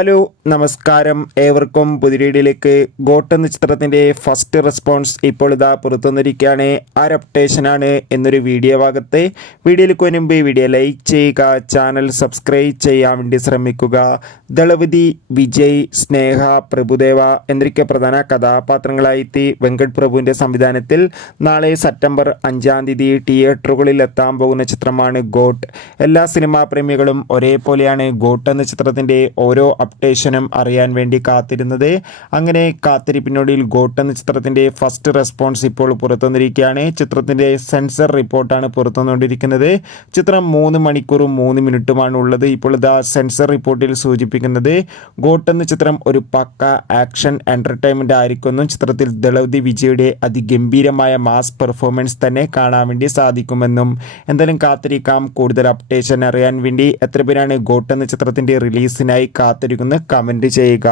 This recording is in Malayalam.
ഹലോ നമസ്കാരം, ഏവർക്കും പുതിയ വീഡിയോയിലേക്ക്. ഗോട്ട് എന്ന ചിത്രത്തിൻ്റെ ഫസ്റ്റ് റെസ്പോൺസ് ഇപ്പോൾ ഇതാ പുറത്തുവന്നിരിക്കുകയാണ്. ആര് അപ്ഡേഷനാണ് എന്നൊരു വീഡിയോ ഭാഗത്ത്. വീഡിയോയിലേക്ക് മുൻപ് വീഡിയോ ലൈക്ക് ചെയ്യുക, ചാനൽ സബ്സ്ക്രൈബ് ചെയ്യാൻ വേണ്ടി ശ്രമിക്കുക. ദളപതി, വിജയ്, സ്നേഹ, പ്രഭുദേവ എന്നൊക്കെ പ്രധാന കഥാപാത്രങ്ങളായി വെങ്കട് പ്രഭുവിൻ്റെ സംവിധാനത്തിൽ നാളെ സെപ്റ്റംബർ 5-ാം തീയതി തിയേറ്ററുകളിൽ എത്താൻ പോകുന്ന ചിത്രമാണ് ഗോട്ട്. എല്ലാ സിനിമാ പ്രേമികളും ഒരേപോലെയാണ് ഗോട്ട് എന്ന ചിത്രത്തിൻ്റെ ഓരോ അപ്ഡേഷനും അറിയാൻ വേണ്ടി കാത്തിരുന്നത്. അങ്ങനെ കാത്തിരിപ്പിനൊടുവിൽ ഗോട്ട് എന്ന ചിത്രത്തിൻ്റെ ഫസ്റ്റ് റെസ്പോൺസ് ഇപ്പോൾ പുറത്തുവന്നിരിക്കുകയാണ്. ചിത്രത്തിൻ്റെ സെൻസർ റിപ്പോർട്ടാണ് പുറത്തുവന്നുകൊണ്ടിരിക്കുന്നത്. ചിത്രം 3 മണിക്കൂറും 3 മിനിറ്റുമാണ് ഉള്ളത്. ഇപ്പോൾ ഇതാ സെൻസർ റിപ്പോർട്ടിൽ സൂചിപ്പിക്കുന്നത് ഗോട്ട് എന്ന ചിത്രം ഒരു പക്ക ആക്ഷൻ എൻ്റർടൈൻമെൻ്റ് ആയിരിക്കുമെന്നും ചിത്രത്തിൽ ദളപതി വിജയുടെ അതിഗംഭീരമായ മാസ് പെർഫോമൻസ് തന്നെ കാണാൻ വേണ്ടി സാധിക്കുമെന്നും. എന്തായാലും കാത്തിരിക്കാം. കൂടുതൽ അപ്ഡേഷൻ അറിയാൻ വേണ്ടി എത്ര പേരാണ് ഗോട്ട് എന്ന ചിത്രത്തിൻ്റെ റിലീസിനായി കാത്തിരിക്കുന്നത് കമൻറ്റ് ചെയ്യുക.